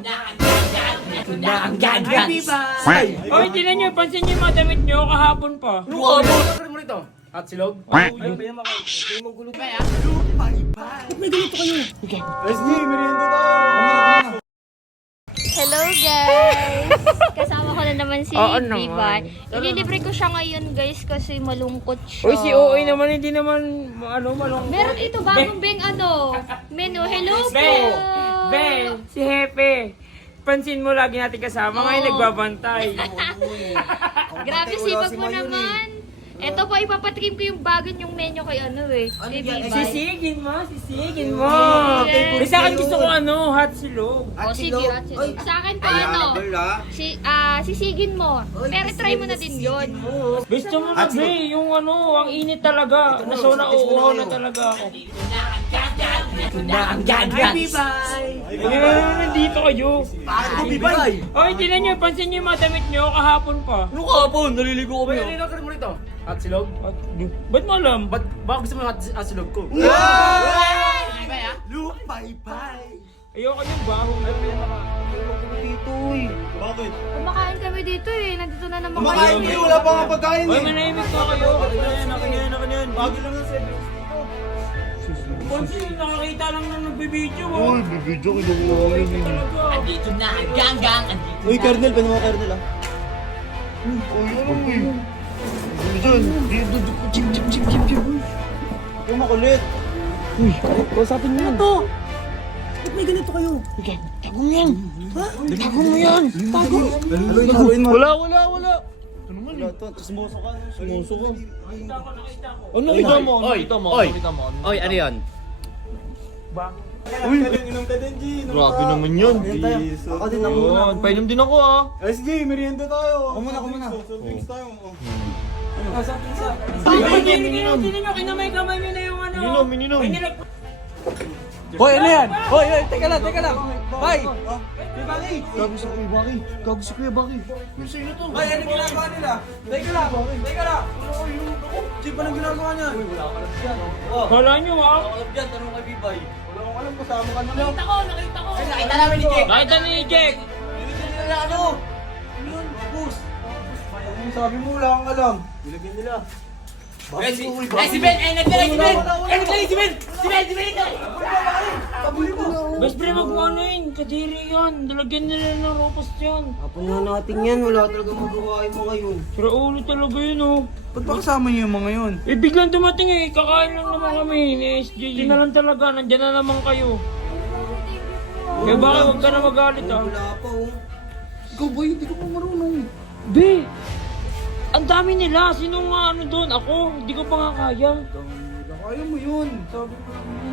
Ito na ang gagawin. Oy, tinan nyo, pansin nyo yung mga damit nyo kahapon pa. Ano mo rito? At silog? Ay, bayan mo kayo. Hindi mo gulo pa ya. Hello guys! Kasama ko na naman si Oo Vivan. naman. Ililibre ko siya ngayon guys kasi malungkot siya. Uy, si OA naman, hindi naman, malungkot. Meron ito bagong beng menu. Hello po! Ben, si Hepe. Pansin mo lagi natin kasama, ngayon Oo. nagbabantay. Grabe sipag mo naman. Ito po, ipapatrim ko yung bagon yung menu kay kay Vivan. Sisigin mo. Yes. Sa akin gusto ko hot silog. O sige, sa akin po sisigin mo. Pero try mo na din yun. Gusto mo na, be, yung ang init talaga. Naso na uuhaw na talaga ako. Ito na ang gagawin. Nandito kayo. Bakit mo, Bibay? Oy, tinan nyo, pansin nyo yung mga damit nyo kahapon pa. Ano kahapon? Naliligo kami. Ano ka mo rito? At silog? Ba't mo alam? Ba't gusto mo at silog ko? Lupay-pay! Ayoko yung baho. Bakit? Kumakain kami dito nandito na naman Kumakain kayo. kayo, wala pa nga pagkain Oy, manahimik na kayo. Ako na yan. Bago lang ng 7. Pansin, nakakita lang na nagbibideo. Uy, bibidyo kinukuha ko yun. Talaga. Andito na ang ganggang. Uy, Kernel, pwede mo Kernel ah. Uy, ano uy? Ano dyan? Chip. Ikaw makulit. Uy, kausapin mo yan. Ito! Ba't may ganito kayo? Okay, tago mo yan. Ha? Tago mo yan. Tago. Haluin mo. Wala. Ito naman eh. Sumuso ka. Nakita ko. Ano nakita mo? Oy, ano yan? Uy, grabe naman yun. Ako din ako muna. Painom din ako ah. SJ, merienda tayo. Ako muna. Soft drinks tayo. Tinan nyo, kinamay-kamay nyo na yung Mininom. May nilag... Hoy, ano yan? Hoy, teka lang. Bye! Gago si Kuya Baki. Hoy, ano ginagawa nila? Teka lang. Chip, anong ginagawa niya? Kala nyo Diyan, tanong kay Bibay. Nakita ko. Nakita namin ni Jake. Nakita ni Jack. Binigyan nila ano? Bus. Sabi mo, wala kang alam. Binigyan nila. Si Ben! Naglalay si Ben! Si Ben! Pabuli mo! Best pre, magmanoin. Kadiri yan. Dalagyan nila ng ropos yan. Kapon na natin yan. Wala talaga magawa yung mga yun. Sira ulo talaga yun Ba't ba kasama niyo yung mga yun? Biglang dumating Kakain lang naman kami ni SJ. Hindi na lang talaga. Nandyan na naman kayo. Kaya bakit huwag ka na magalit Wala pa oh. Ikaw boy, hindi ko pa marunong. Be! Ang dami nila. Sino nga doon? Ako. Hindi ko pa nga kaya. Kaya mo yun. Sabi ko.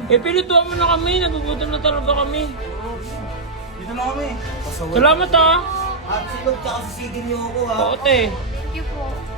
Pilutuan mo na kami. Nagugutom na talaga kami. Dito na kami. Salamat At silog tsaka sisigin niyo ako ha. Oo, te. Thank you po.